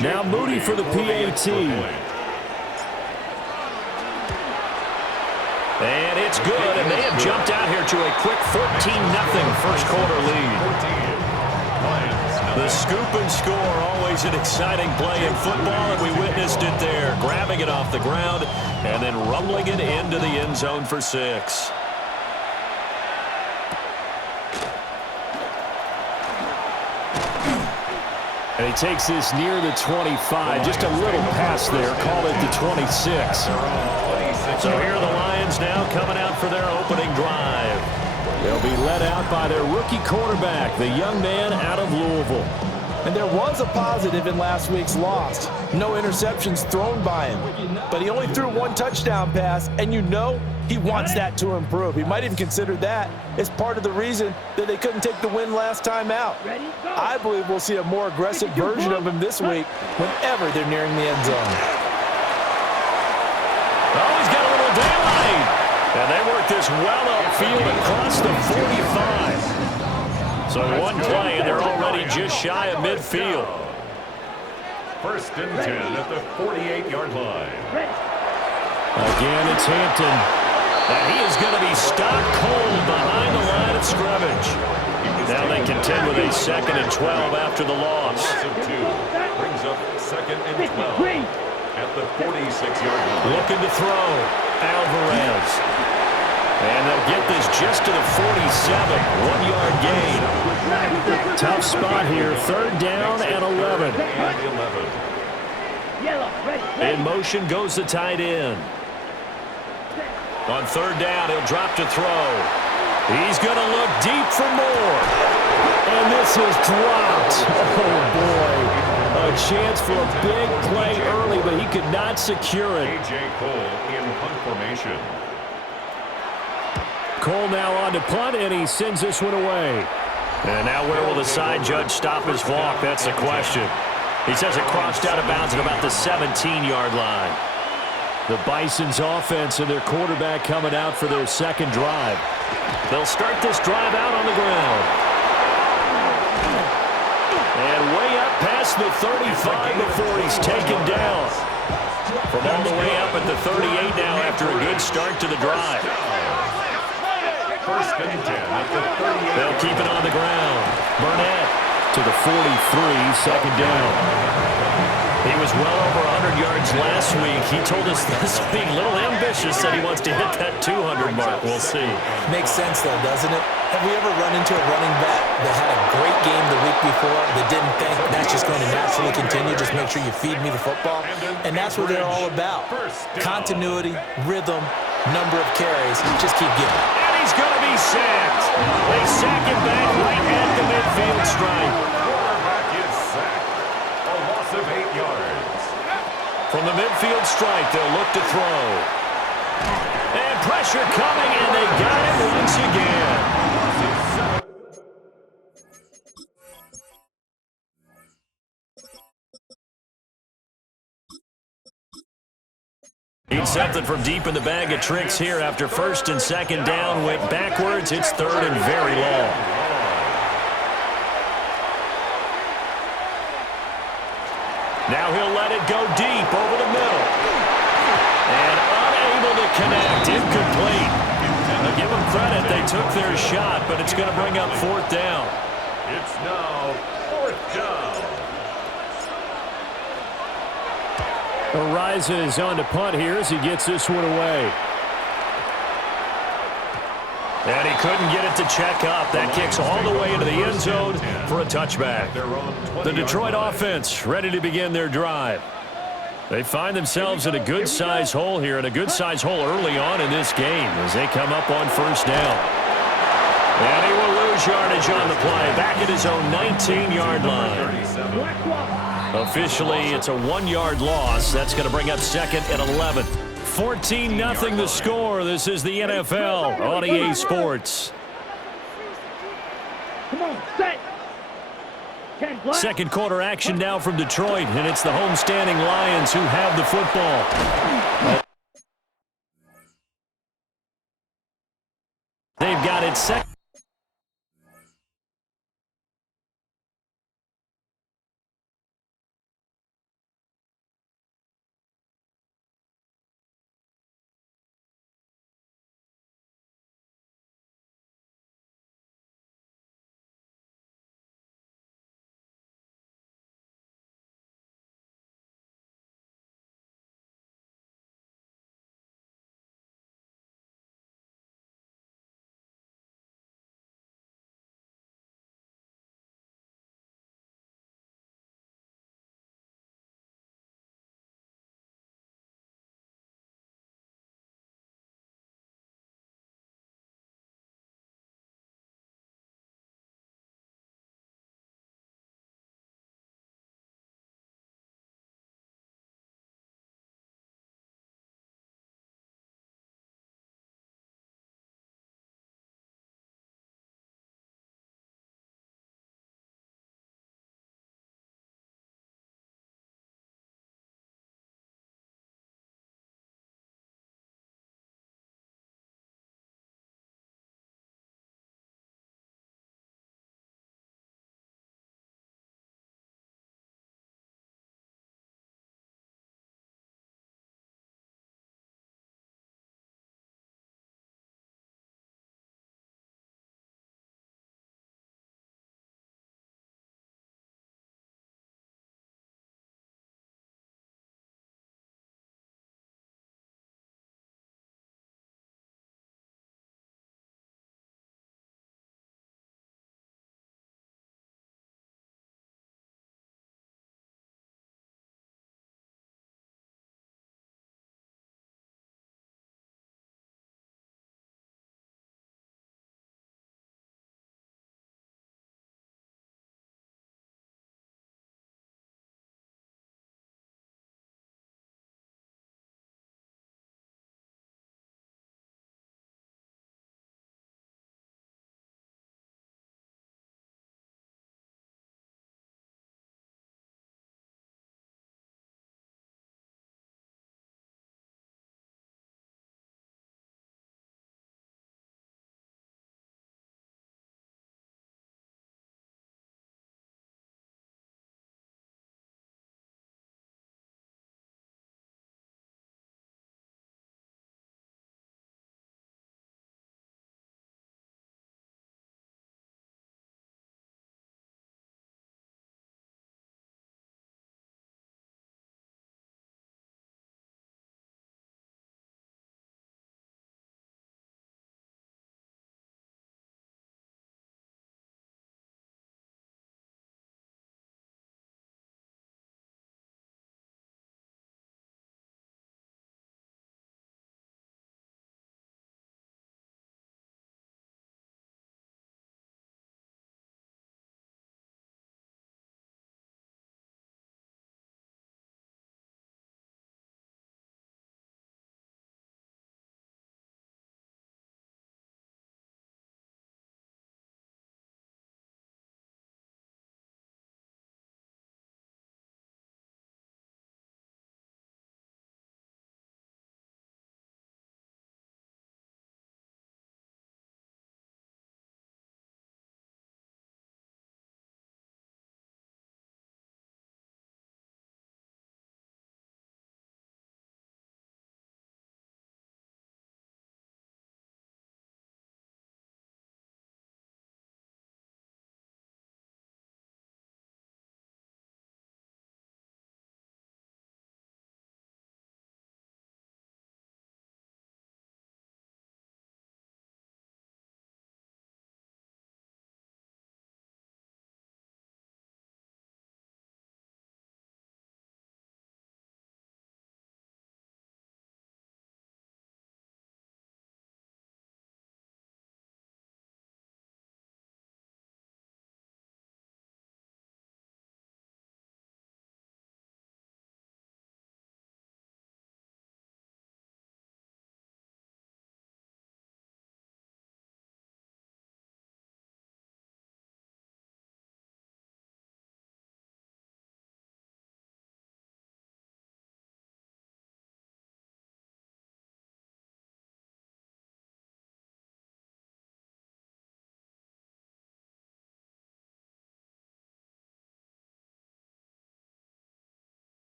Now Moody for the PAT. And it's good, and they have jumped out here to a quick 14-0 first quarter lead. The scoop and score, always an exciting play in football, and we witnessed it there, grabbing it off the ground and then rumbling it into the end zone for 6. And he takes this near the 25, just a little pass there, call it the 26. So here are the Lions now coming out for their opening drive. They'll be led out by their rookie quarterback, the young man out of Louisville. And there was a positive in last week's loss. No interceptions thrown by him. But he only threw one touchdown pass, and you know he wants that to improve. He might even consider that as part of the reason that they couldn't take the win last time out. I believe we'll see a more aggressive version of him this week whenever they're nearing the end zone. Oh, he's got a little daylight. And they work this well upfield across the 45. So one play, and they're already just shy of midfield. 1st and 10 at the 48-yard line. Again, it's Hampton. And he is going to be stopped cold behind the line of scrimmage. Now they contend with a 2nd and 12 after the loss. Brings up 2nd and 12 at the 46-yard line. Looking to throw. Alvarez. And they'll get this just to the 47. 1-yard gain. Tough spot here. 3rd down and 11. In motion goes the tight end. On 3rd down, he'll drop to throw. He's going to look deep for more. And this is dropped. Oh, boy. A chance for a big play early, but he could not secure it. A.J. Cole in punt formation. Cole now on to punt, and he sends this one away. And now where will the side judge stop his walk? That's the question. He says it crossed out of bounds at about the 17-yard line. The Bison's offense and their quarterback coming out for their 2nd drive. They'll start this drive out on the ground. And way up past the 35 before he's taken down. From all the way up at the 38 now after a good start to the drive. 1st and 10 at the 38. They'll keep it on the ground. Burnett to the 43, 2nd down. He was well over 100 yards last week. He told us this week, a little ambitious, said he wants to hit that 200 mark. We'll see. Makes sense, though, doesn't it? Have we ever run into a running back that had a great game the week before that didn't think that's just going to naturally continue? Just make sure you feed me the football. And that's what they're all about. Continuity, rhythm, number of carries. Just keep giving. And he's going to be sacked. They sack him back right at the midfield stripe. Quarterback is sacked. A loss of 8 yards. From the midfield stripe, they'll look to throw. And pressure coming, and they got it once again. Need something from deep in the bag of tricks here after 1st and 2nd down. Went backwards. It's 3rd and very long. Now he'll let it go deep over the middle. And unable to connect. Incomplete. I'll give them credit. They took their shot, but it's going to bring up 4th down. It's now 4th down. Ariza on to punt here as he gets this one away. And he couldn't get it to check up. That kicks all the way into the end zone for a touchback. The Detroit offense ready to begin their drive. They find themselves in a good-sized hole here, and a good-sized hole early on in this game as they come up on 1st down. And he will lose yardage on the play, back at his own 19-yard line. Officially, it's a 1-yard loss. That's going to bring up 2nd and 11. 14-0 the score. This is the NFL on EA Sports. Come on, set. 2nd quarter action now from Detroit, and it's the homestanding Lions who have the football. They've got it second.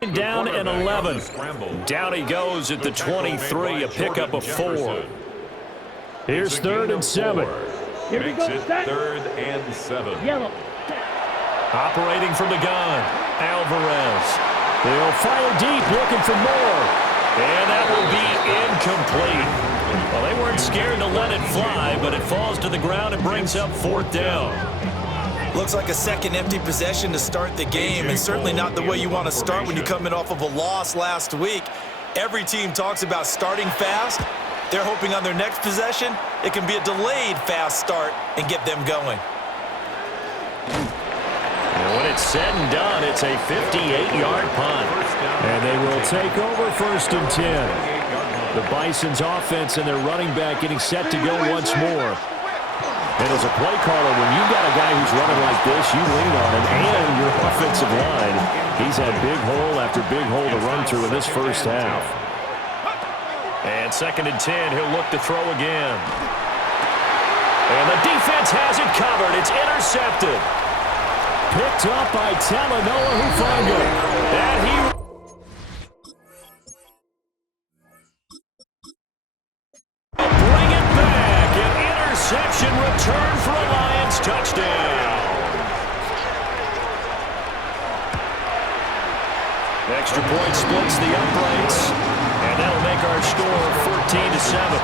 Down and 11. Down he goes at the 23, a pickup of 4. Here's 3rd and 7. Makes it 3rd and 7. Yellow. Operating from the gun, Alvarez. They'll fire deep, looking for more. And that will be incomplete. Well, they weren't scared to let it fly, but it falls to the ground and brings up 4th down. Looks like a second empty possession to start the game, and certainly not the way you want to start when you're coming off of a loss last week. Every team talks about starting fast. They're hoping on their next possession, it can be a delayed fast start and get them going. And when it's said and done, it's a 58-yard punt. And they will take over 1st and 10. The Bison's offense and their running back getting set to go once more. And as a play caller, when you've got a guy who's running like this, you lean on him and your offensive line. He's had big hole after big hole to run through in this first half. And 2nd and 10, he'll look to throw again. And the defense has it covered. It's intercepted. Picked up by Talanoa Hufanga. And he... bring it back. An interception return for a Lions touchdown. Extra point splits the uprights. And that'll make our score 14-7.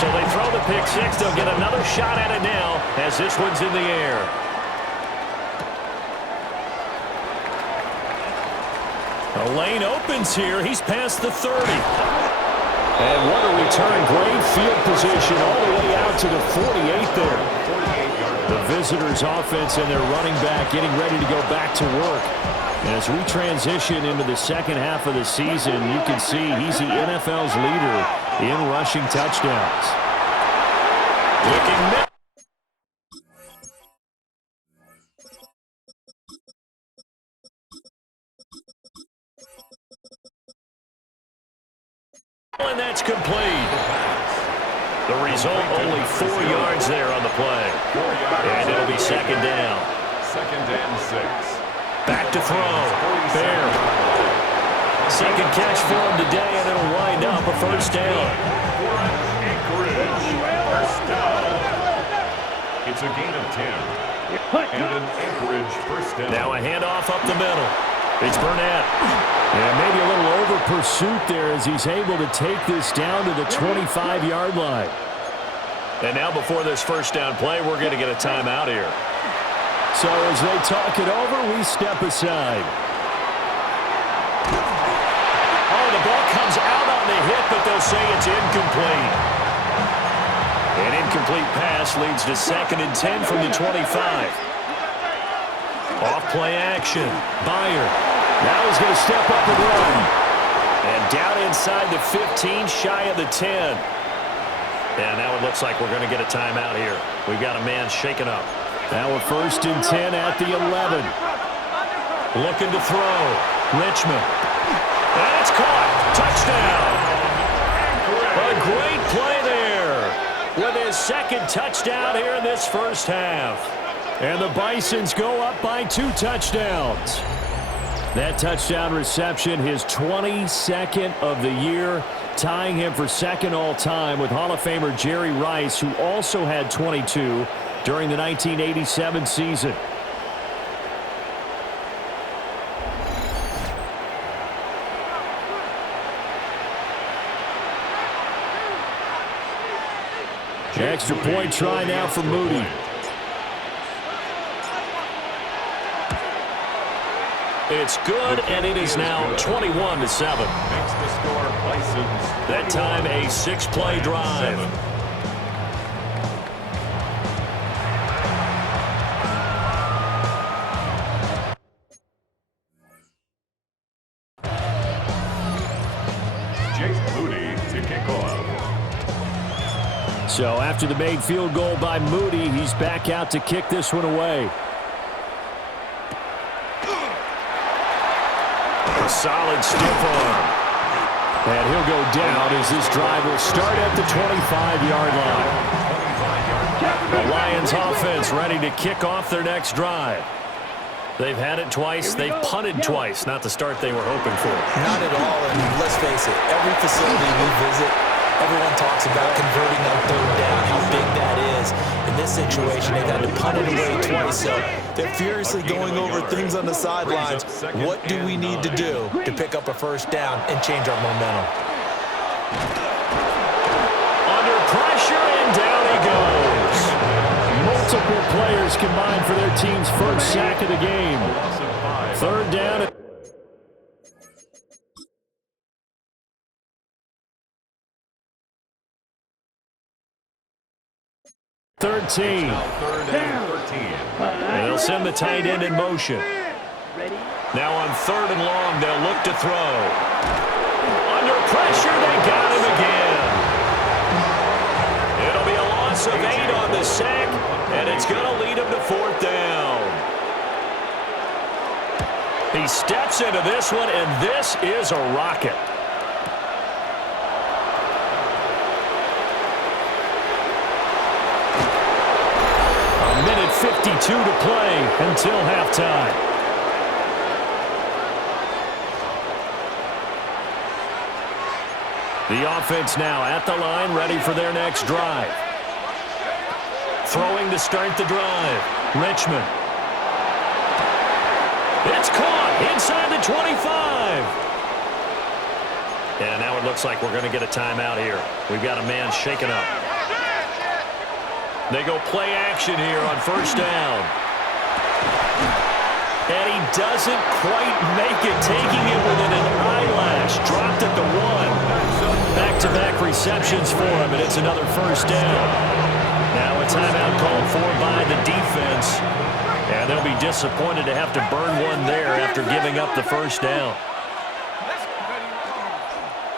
So they throw the pick six. They'll get another shot at it now as this one's in the air. A lane opens here. He's past the 30. And what a return. Great field position all the way out to the 48 there. The visitors' offense and their running back getting ready to go back to work. And as we transition into the second half of the season, you can see he's the NFL's leader in rushing touchdowns. Looking and that's complete. The result, only 4 yards there on the play. And it'll be 2nd down. 2nd and 6. Back to throw. Bear. 2nd catch for him today, and it'll wind up a 1st down. Anchorage, 1st down. It's a gain of 10. And an Anchorage 1st down. Now a handoff up the middle. It's Burnett. And maybe a little over pursuit there as he's able to take this down to the 25-yard line. And now before this 1st down play, we're going to get a timeout here. So as they talk it over, we step aside. Oh, the ball comes out on the hit, but they'll say it's incomplete. An incomplete pass leads to 2nd and 10 from the 25. Off play action. Byer. Now he's going to step up and run. And down inside the 15, shy of the 10. And now it looks like we're going to get a timeout here. We've got a man shaken up. Now a 1st and 10 at the 11. Looking to throw. Richmond. And it's caught. Touchdown. A great play there with his 2nd touchdown here in this first half. And the Bisons go up by 2 touchdowns. That touchdown reception, his 22nd of the year, tying him for 2nd all-time with Hall of Famer Jerry Rice, who also had 22 during the 1987 season. Extra point try now for Moody. It's good, and it is now 21-7. Makes the score Bisons. That time a 6-play drive. So after the made field goal by Moody, he's back out to kick this one away. A solid stiff arm. And he'll go down as this drive will start at the 25-yard line. The Lions offense ready to kick off their next drive. They've had it twice. They've punted twice. Not the start they were hoping for. Not at all, and let's face it, every facility we visit, everyone talks about converting on third down, how big that is. In this situation, they've had to punt it away twice, so they're furiously going over things on the sidelines. What do we need to do to pick up a first down and change our momentum? Under pressure, and down he goes. Multiple players combined for their team's first sack of the game. Third down. 13. And they'll send the tight end in motion. Now on 3rd and long, they'll look to throw. Under pressure, they got him again. It'll be a loss of 8 on the sack, and it's going to lead him to 4th down. He steps into this one, and this is a rocket. A minute 52 to play until halftime. The offense now at the line, ready for their next drive. Throwing to start the drive. Richmond. It's caught inside the 25. And now it looks like we're going to get a timeout here. We've got a man shaken up. They go play action here on 1st down. And he doesn't quite make it, taking it within an eyelash. Dropped at the 1. Back-to-back receptions for him, and it's another 1st down. Now a timeout called for by the defense. And they'll be disappointed to have to burn one there after giving up the 1st down.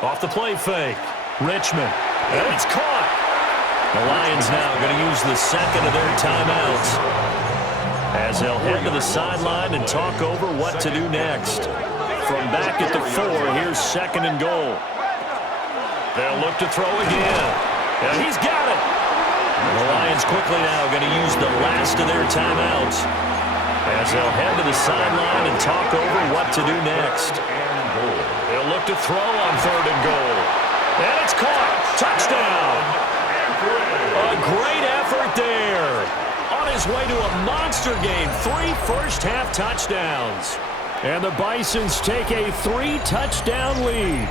Off the play fake. Richmond. And it's caught. The Lions now going to use the second of their timeouts as they'll head to the sideline and talk over what to do next. From back at the 4, here's 2nd and goal. They'll look to throw again. And he's got it. The Lions quickly now going to use the last of their timeouts as they'll head to the sideline and talk over what to do next. They'll look to throw on 3rd and goal. And it's caught. Touchdown. A great effort there. On his way to a monster game. 3 first-half touchdowns. And the Bisons take a 3-touchdown lead.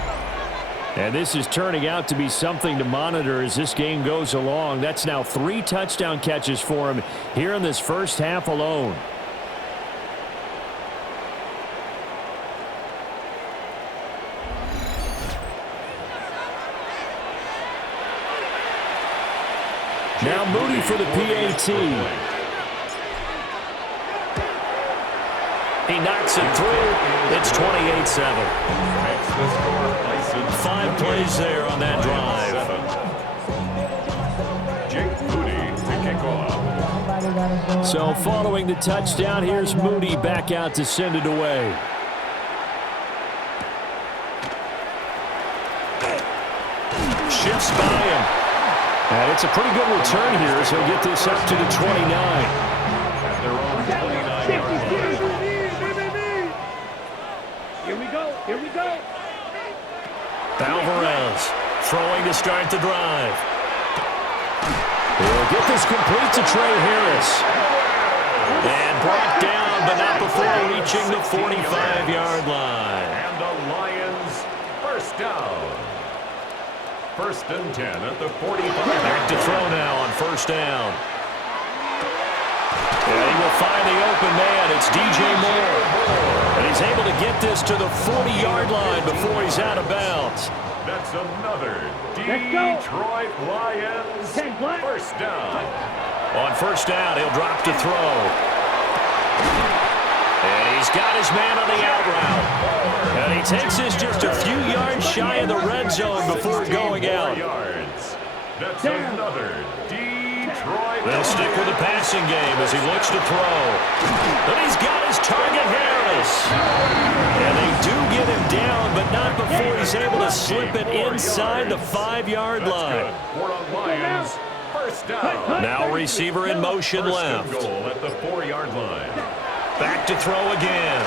And this is turning out to be something to monitor as this game goes along. That's now 3 touchdown catches for him here in this first half alone. Now Moody for the PAT. He knocks it through. It's 28-7. 5 plays there on that drive. Jake Moody to kick off. So following the touchdown, here's Moody back out to send it away. Shifts by him. And it's a pretty good return here as he'll get this up to the 29. At their own 29-yard line. Here we go. Here we go. Alvarez throwing to start the drive. He'll get this complete to Trey Harris. And brought down, but not before reaching the 45-yard line. And the Lions first down. 1st and 10 at the 45. Back to throw now on 1st down. And he will find the open man. It's DJ Moore. And he's able to get this to the 40-yard line before he's out of bounds. That's another Detroit Lions first down. On 1st down, he'll drop to throw. And he's got his man on the out route. And he takes this just a few yards shy of the red zone before going out. That's another Detroit. They'll stick with the passing game as he looks to throw. But he's got his target, Harris. And they do get him down, but not before he's able to slip it inside the 5-yard line. First down. Now receiver in motion left. Goal at the 4-yard line. Back to throw again.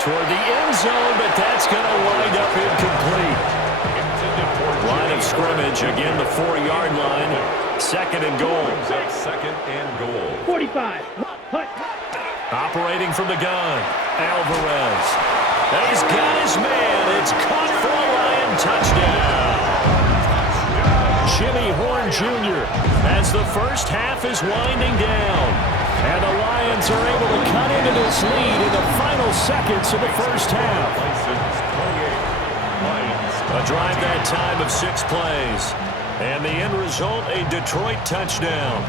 Toward the end zone, but that's going to wind up incomplete. Line of scrimmage, again the 4-yard line. Second and goal. Second and goal. 45. Hut. Operating from the gun, Alvarez. He's got his man. It's caught for a Lion touchdown. Jimmy Horn Jr. as the first half is winding down. And the Lions are able to cut into this lead in the final seconds of the first half. A drive that time of 6 plays. And the end result, a Detroit touchdown.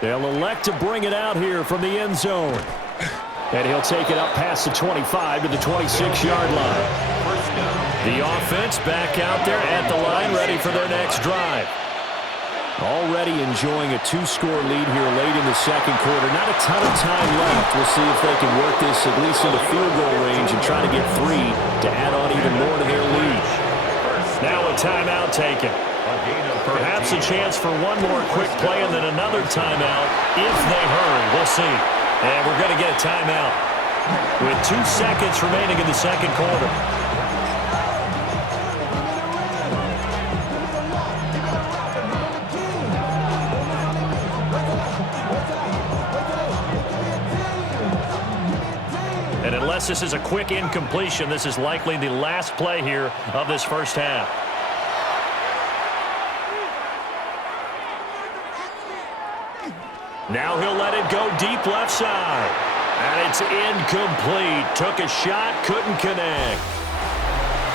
They'll elect to bring it out here from the end zone. And he'll take it up past the 25 to the 26-yard line. The offense back out there at the line, ready for their next drive. Already enjoying a 2-score lead here late in the second quarter. Not a ton of time left. We'll see if they can work this at least into field goal range and try to get 3 to add on even more to their lead. Now a timeout taken. Perhaps a chance for one more quick play and then another timeout if they hurry. We'll see. And we're going to get a timeout with 2 seconds remaining in the second quarter. And unless this is a quick incompletion, this is likely the last play here of this first half. Now he'll let it go deep left side. And it's incomplete. Took a shot, couldn't connect.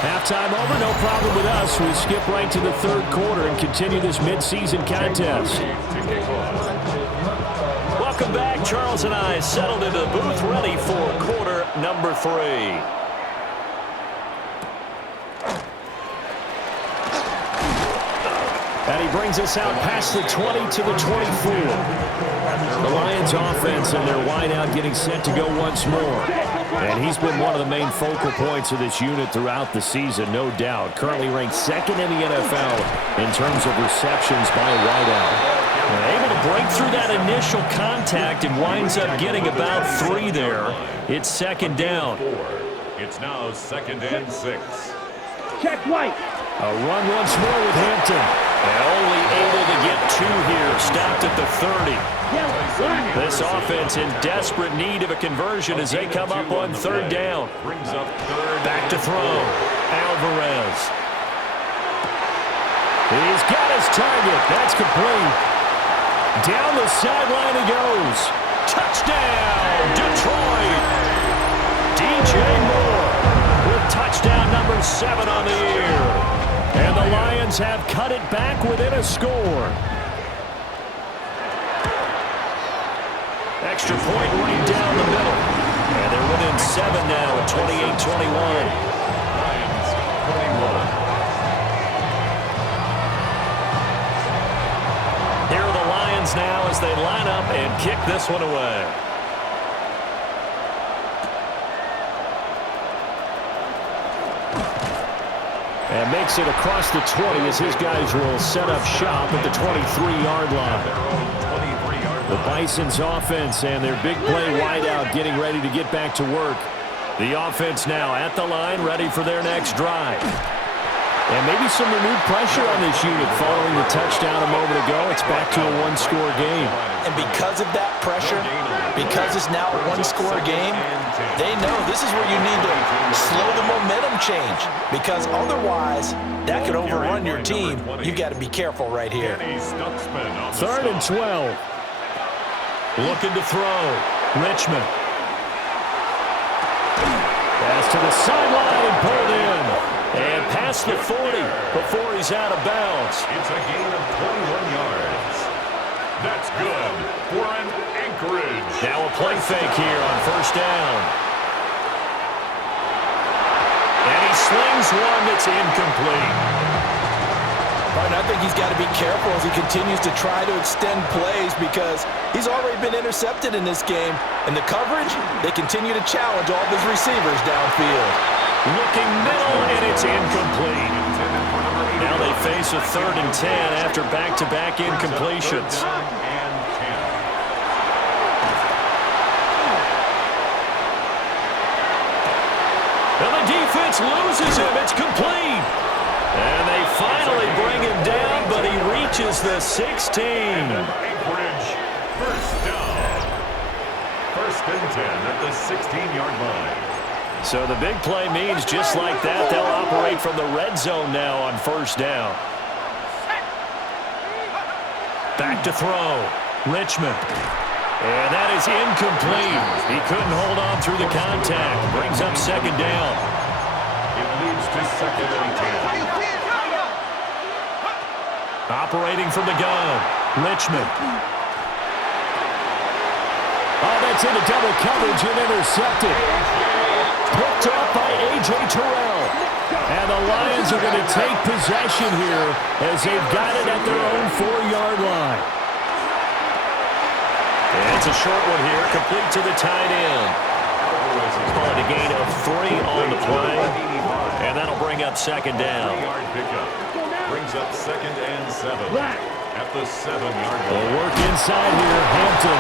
Halftime over, no problem with us. We skip right to the third quarter and continue this midseason contest. Welcome back. Charles and I settled into the booth, ready for quarter number 3. And he brings us out past the 20 to the 24. The Lions offense and their wideout getting set to go once more. And he's been one of the main focal points of this unit throughout the season, no doubt. Currently ranked 2nd in the NFL in terms of receptions by a wideout. And able to break through that initial contact and winds up getting about 3 there. It's second down. It's now 2nd and 6. Check White. A run once more with Hampton. And only able to get 2 here. Stopped at the 30. This offense in desperate need of a conversion as they come up on 3rd down. Back to throw. Alvarez. He's got his target. That's complete. Down the sideline he goes. Touchdown, Detroit. DJ Moore with touchdown number 7 on the year. And the Lions have cut it back within a score. Extra point right down the middle. And they're within 7 now at 28-21. Lions 21. Here are the Lions now as they line up and kick this one away. And makes it across the 20 as his guys will set up shop at the 23-yard line. The Bison's offense and their big play wideout getting ready to get back to work. The offense now at the line, ready for their next drive. And maybe some renewed pressure on this unit following the touchdown a moment ago. It's back to a 1-score game. And because of that pressure, because it's now a 1-score game, they know this is where you need to slow the momentum change. Because otherwise, that could overrun your team. You've got to be careful right here. 3rd and 12. Looking to throw. Richmond. Pass to the sideline and pulled in. And past the 40 before he's out of bounds. It's a gain of 21 yards. That's good for an Anchorage. Now a play fake here on 1st down. And he slings one that's incomplete. But I think he's got to be careful as he continues to try to extend plays because he's already been intercepted in this game. And the coverage, they continue to challenge all of his receivers downfield. Looking middle, and it's incomplete. Now they fade face a 3rd and 10 after back-to-back incompletions. And the defense loses him. It's complete. And they finally bring him down, but he reaches the 16. Anchorage, first down. 1st and 10 at the 16-yard line. So the big play means just like that, they'll operate from the red zone now on 1st down. Back to throw. Richmond. And that is incomplete. He couldn't hold on through the contact. Brings up 2nd down. It leads to 2nd and 10. Operating from the gun. Richmond. Oh, that's into double coverage and intercepted. Picked up by A.J. Terrell. And the Lions are going to take possession here as they've got it at their own 4-yard line. And it's a short one here, complete to the tight end. Call it a gain of 3 on the play. And that'll bring up 2nd down. 3-yard pickup. Brings up 2nd and 7 at the 7-yard line. They'll work inside here. Hampton.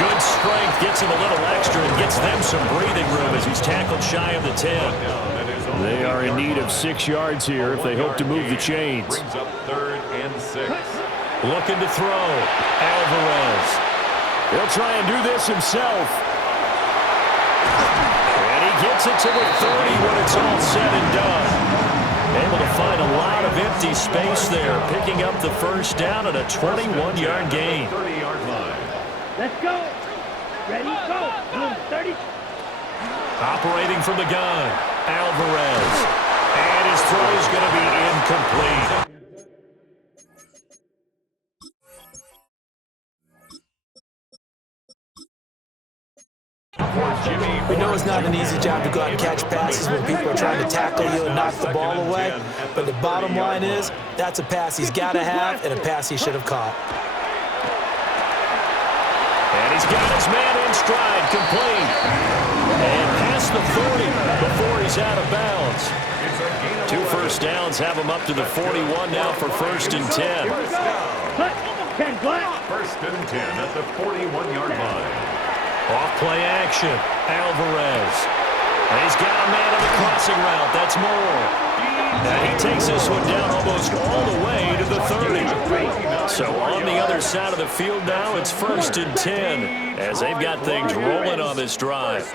Good strength, gets him a little extra and gets them some breathing room as he's tackled shy of the 10. They are in need of 6 yards here if they hope to move the chains. Brings up 3rd and 6. Looking to throw. Alvarez. He'll try and do this himself. And he gets it to the 30 when it's all said and done. Able to find a lot of empty space there, picking up the 1st down at a 21-yard gain. 30-yard line. Let's go. Ready, go. 30. Operating from the gun, Alvarez. And his throw is going to be incomplete. We know it's not an easy job to go out and catch passes when people are trying to tackle you and knock the ball away. But the bottom line is, that's a pass he's got to have and a pass he should have caught. And he's got his man in stride, complete. And past the 40 before he's out of bounds. 2 1st downs have him up to the 41 now for 1st and 10. 1st and 10 at the 41-yard line. Off play action, Alvarez. And he's got a man on the crossing route, that's Moore. And he takes this one down almost all the way to the 30. So on the other side of the field now, it's 1st and 10 as they've got things rolling on this drive.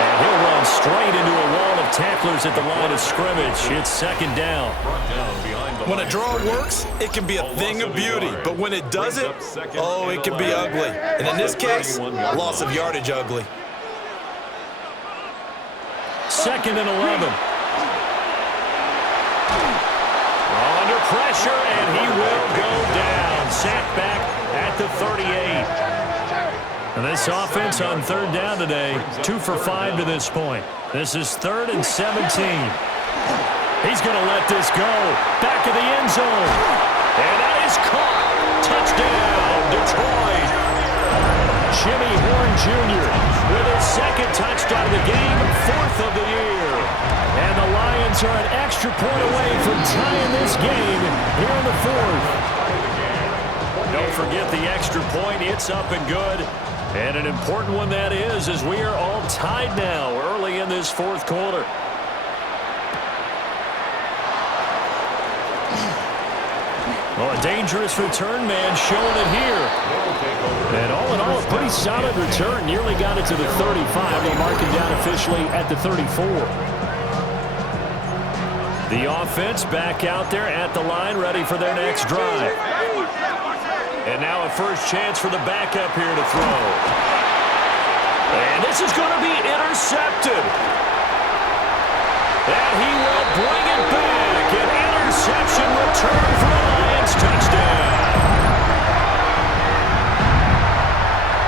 And he'll run straight into a wall of tacklers at the line of scrimmage. It's 2nd down. When a draw works, it can be a thing of beauty. But when it doesn't, oh, it can be ugly. And in this case, loss of yardage ugly. 2nd and 11. Under pressure, and he will go down. Sacked back at the 38. And this offense on 3rd down today, 2 for 5 to this point. This is 3rd and 17. He's going to let this go. Back of the end zone. And that is caught. Touchdown, Detroit. Jimmy Horn Jr. with his 2nd touchdown of the game, 4th of the year. And the Lions are an extra point away from tying this game here in the 4th. Don't forget the extra point. It's up and good. And an important one that is, as we are all tied now early in this 4th quarter. Well, a dangerous return man showing it here. And all in all, a pretty solid return. Nearly got it to the 35. They'll mark him down officially at the 34. The offense back out there at the line, ready for their next drive. And now a first chance for the backup here to throw. And this is going to be intercepted. And he will bring it back. An interception return for the Lions touchdown.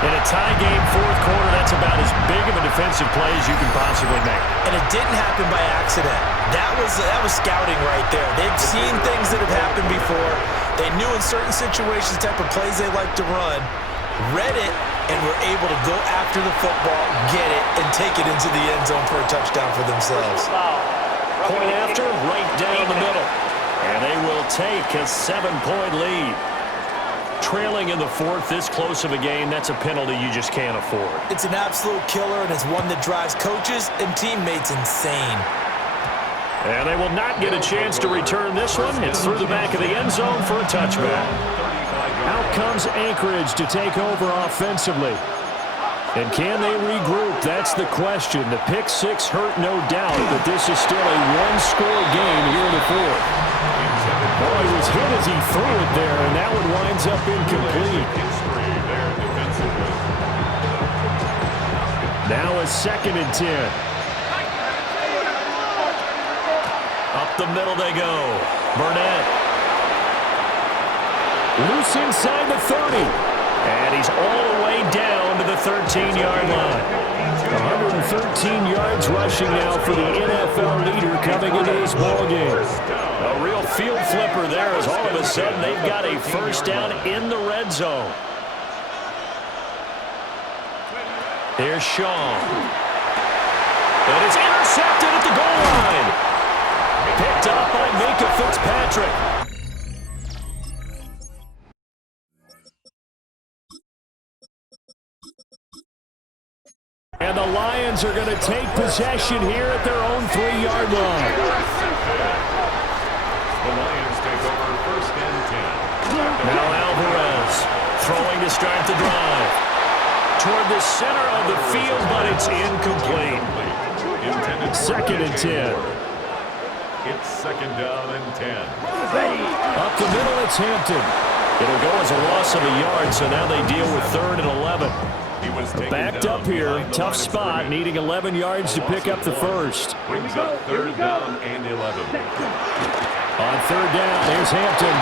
In a tie game 4th quarter, that's about as big of a defensive play as you can possibly make. And it didn't happen by accident. That was scouting right there. They've seen things that have happened before. They knew in certain situations the type of plays they like to run, read it, and were able to go after the football, get it, and take it into the end zone for a touchdown for themselves. Point after, right And they will take a 7-point lead. Trailing in the fourth, this close of a game, that's a penalty you just can't afford. It's an absolute killer, and it's one that drives coaches and teammates insane. And they will not get a chance to return this one. It's through the back of the end zone for a touchback. Out comes Anchorage to take over offensively. And can they regroup? That's the question. The pick six hurt, no doubt, but this is still a one-score game here in the fourth. Oh, he was hit as he threw it there, and that one winds up incomplete. Now a 2nd and 10. Up the middle they go. Burnett. Loose inside the 30. And he's all the way down to the 13-yard line. 113 yards rushing now for the NFL leader coming into this ballgame. A real field flipper there as all of a sudden they've got a first down in the red zone. Here's Shaw. And it's intercepted at the goal line. Picked up by Minka Fitzpatrick. And the Lions are going to take possession here at their own 3-yard line. The Lions take over 1st and 10. Now Alvarez throwing to start the drive. Toward the center of the field, but it's incomplete. 2nd and 10. It's 2nd down and 10. Up the middle, it's Hampton. It'll go as a loss of a yard, so now they deal with 3rd and 11. Backed up here, tough spot, needing 11 yards to pick up the first. Brings up 3rd down and 11. On 3rd down, there's Hampton.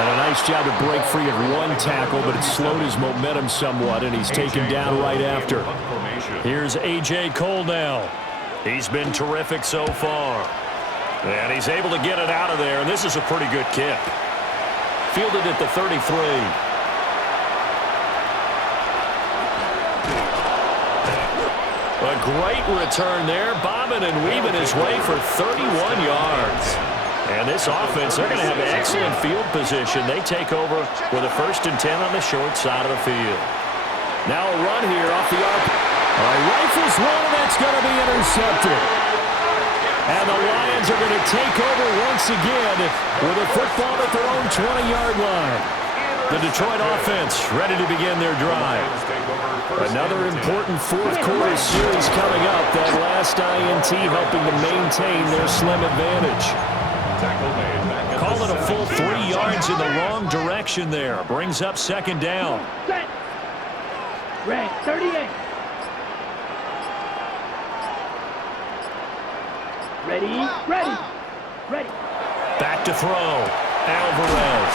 And a nice job to break free of one tackle, but it slowed his momentum somewhat, and he's taken down right after. Here's A.J. Cole now. He's been terrific so far. And he's able to get it out of there, and this is a pretty good kick. Fielded at the 33. A great return there, bobbing and weaving his way for 31 yards. And this offense, they're going to have excellent field position. They take over with a 1st and 10 on the short side of the field. Now a run here off the arc. Rifles one, and that's going to be intercepted. And the Lions are going to take over once again with a football at their own 20-yard line. The Detroit offense ready to begin their drive. Another important fourth-quarter series coming up. That last INT helping to maintain their slim advantage. Call it a full 3 yards in the wrong direction there. Brings up 2nd down. Set. Red 38. Ready. Back to throw. Alvarez.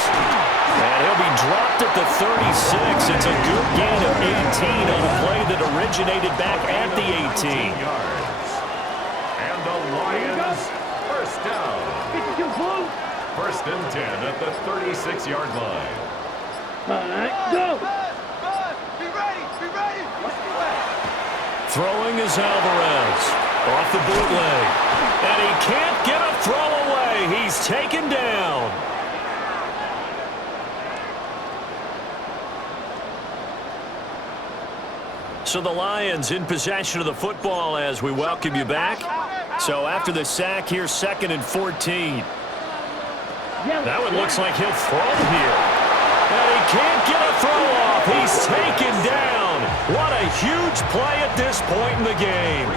And he'll be dropped at the 36. It's a good gain of 18 on a play that originated back at the 18. And the Lions, 1st down. 1st and 10 at the 36-yard line. Go. Be ready. Throwing is Alvarez. Off the bootleg. And he can't get a throw away. He's taken down. So the Lions in possession of the football as we welcome you back. So after the sack, here's 2nd and 14. That one looks like he'll throw here. And he can't get a throw off. He's taken down. What a huge play at this point in the game.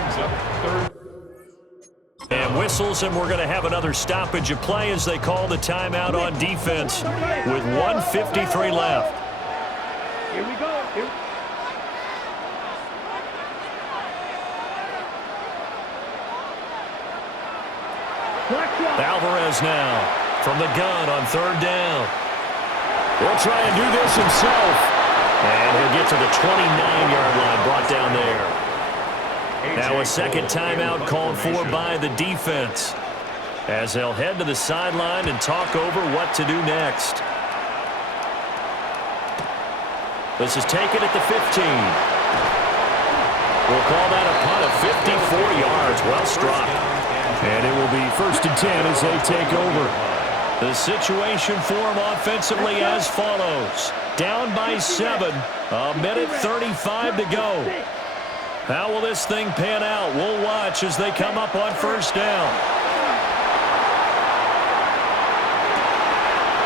And whistles, and we're going to have another stoppage of play as they call the timeout on defense with 1:53 left. Here we go. Alvarez now from the gun on 3rd down. He'll try and do this himself. And he'll get to the 29-yard line, brought down there. Now a 2nd timeout called for by the defense as they'll head to the sideline and talk over what to do next. This is taken at the 15. We'll call that a punt of 54 yards. Well struck. And it will It'll be 1st and 10 as they take over. The situation for them offensively as follows. Down by 7. A minute 35 to go. How will this thing pan out? We'll watch as they come up on 1st down.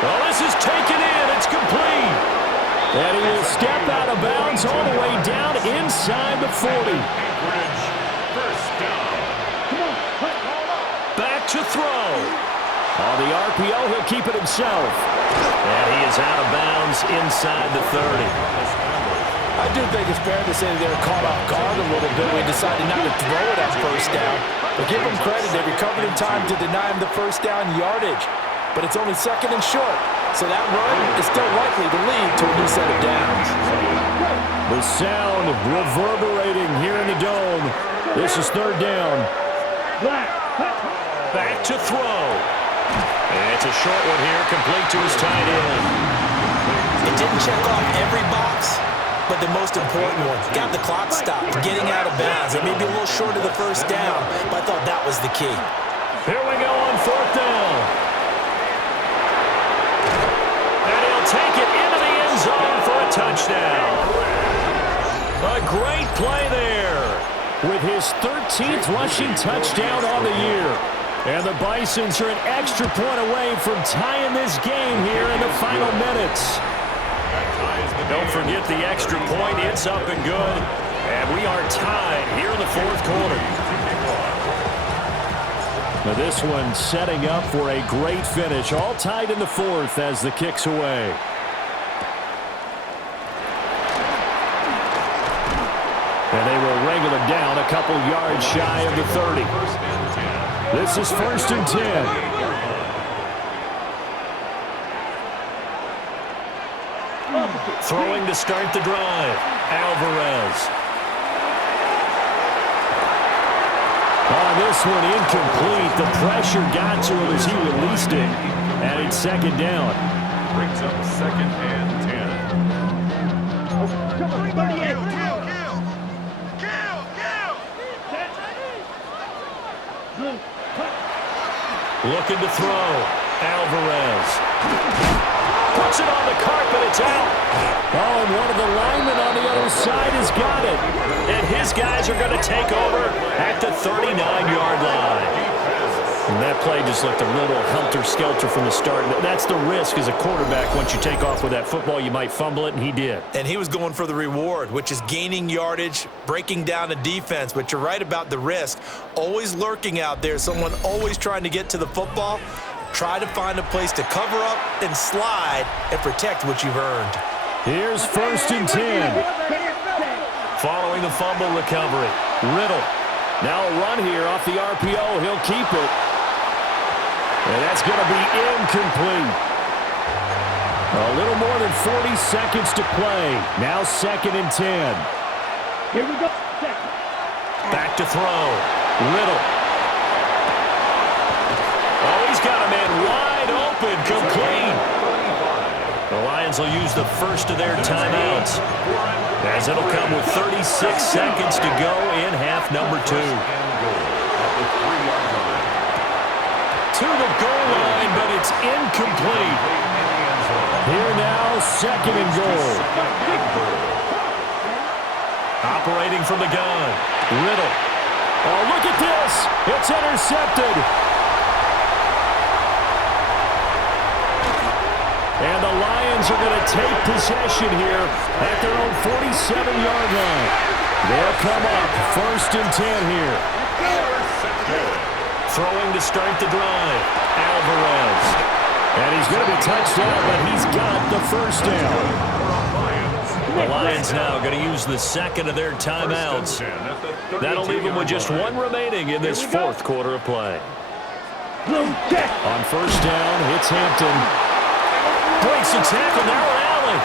Well, this is taken in. It's complete. And he will step out of bounds all the way down inside the 40. Back to throw. On the RPO, he'll keep it himself. And he is out of bounds inside the 30. I do think it's fair to say that they were caught off guard a little bit. We decided not to throw it on 1st down. But give them credit. They recovered in time to deny him the 1st down yardage. But it's only 2nd and short. So that run is still likely to lead to a new set of downs. The sound reverberating here in the dome. This is 3rd down. Back to throw. And it's a short one here, complete to his tight end. It didn't check off every box, but the most important one. Got the clock stopped, getting out of bounds. It may be a little short of the 1st down, but I thought that was the key. Here we go on 4th down. And he'll take it into the end zone for a touchdown. A great play there with his 13th rushing touchdown on the year. And the Bisons are an extra point away from tying this game here in the final minutes. Don't forget the extra point. It's up and good. And we are tied here in the 4th quarter. Now this one setting up for a great finish. All tied in the 4th as the kick's away. And they will wrangle it down a couple yards shy of the 30. This is 1st and 10. Throwing to start the drive. Alvarez. On this one, incomplete. The pressure got to him as he released it. And it's 2nd down. Brings up 2nd and 10. Looking to throw. Alvarez. Puts it on the carpet. It's out. Oh, and one of the linemen on the other side has got it. And his guys are going to take over at the 39-yard line. And that play just looked a little helter-skelter from the start. That's the risk as a quarterback. Once you take off with that football, you might fumble it, and he did. And he was going for the reward, which is gaining yardage, breaking down a defense. But you're right about the risk. Always lurking out there, someone always trying to get to the football. Try to find a place to cover up and slide and protect what you've earned. Here's 1st and 10. Following the fumble recovery, Riddle. Now a run here off the RPO. He'll keep it. And that's going to be incomplete. A little more than 40 seconds to play. Now 2nd and 10. Here we go. Back to throw. Riddle. Oh, he's got a man wide open. Complete. The Lions will use the first of their timeouts, as it'll come with 36 seconds to go in half number 2. To the goal line, but it's incomplete. Here now, 2nd and goal. Operating from the gun, Riddle. Oh, look at this. It's intercepted. And the Lions are going to take possession here at their own 47-yard line. They'll come up 1st and 10 here. Throwing to start the drive. Alvarez. And he's going to be touched down, but he's got the 1st down. The Lions now going to use the 2nd of their timeouts. That'll leave them with just one remaining in this 4th quarter of play. On 1st down, it's Hampton. Breaks the tackle, now Allen.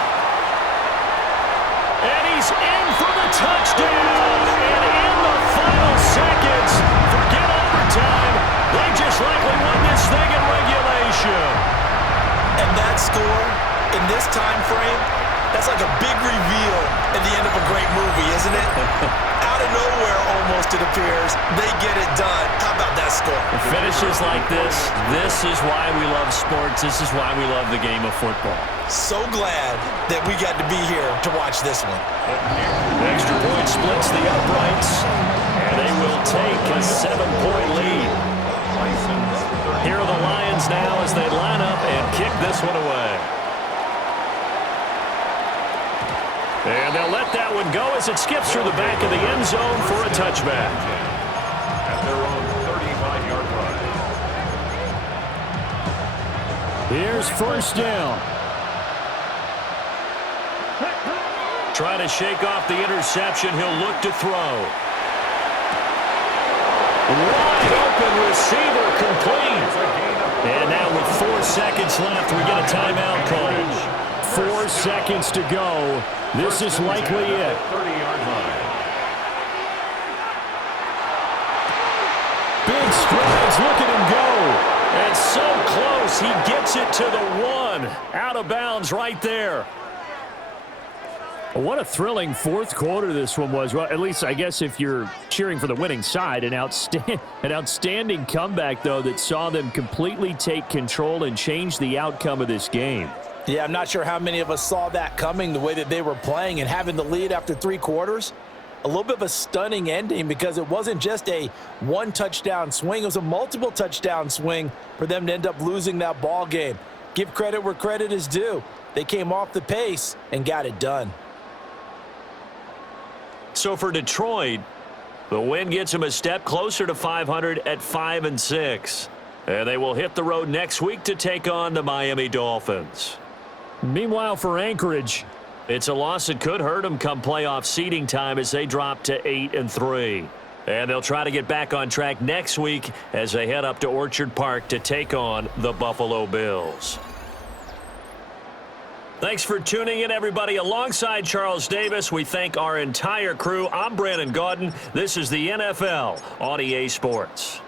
And he's in for the touchdown. And in the final seconds, forget overtime. They just likely won this thing in regulation. And that score, in this time frame, that's like a big reveal at the end of a great movie, isn't it? Out Out of nowhere, almost, it appears, they get it done. How about that score? Finishes like this is why we love sports. This is why we love the game of football. So glad that we got to be here to watch this one. The extra point splits the uprights, and they will take a 7-point lead. Here are the Lions now as they line up and kick this one away. And they'll let that one go as it skips through the back of the end zone for a touchback. At their own 35-yard line. Here's first down. Trying to shake off the interception. He'll look to throw. Wide open receiver complete. And now with 4 seconds left, we get a timeout call. 4 seconds to go. This is likely it. 30-yard line. Big strides. Look at him go. And so close. He gets it to the 1. Out of bounds right there. What a thrilling fourth quarter this one was. Well, at least I guess if you're cheering for the winning side, an outstanding comeback, though, that saw them completely take control and change the outcome of this game. Yeah, I'm not sure how many of us saw that coming, the way that they were playing and having the lead after 3 quarters. A little bit of a stunning ending because it wasn't just a one-touchdown swing. It was a multiple touchdown swing for them to end up losing that ball game. Give credit where credit is due. They came off the pace and got it done. So for Detroit, the win gets them a step closer to 500 at 5-6. And they will hit the road next week to take on the Miami Dolphins. Meanwhile, for Anchorage, it's a loss that could hurt them come playoff seeding time as they drop to 8-3. And they'll try to get back on track next week as they head up to Orchard Park to take on the Buffalo Bills. Thanks for tuning in, everybody. Alongside Charles Davis, we thank our entire crew. I'm Brandon Gaudin. This is the NFL on EA Sports.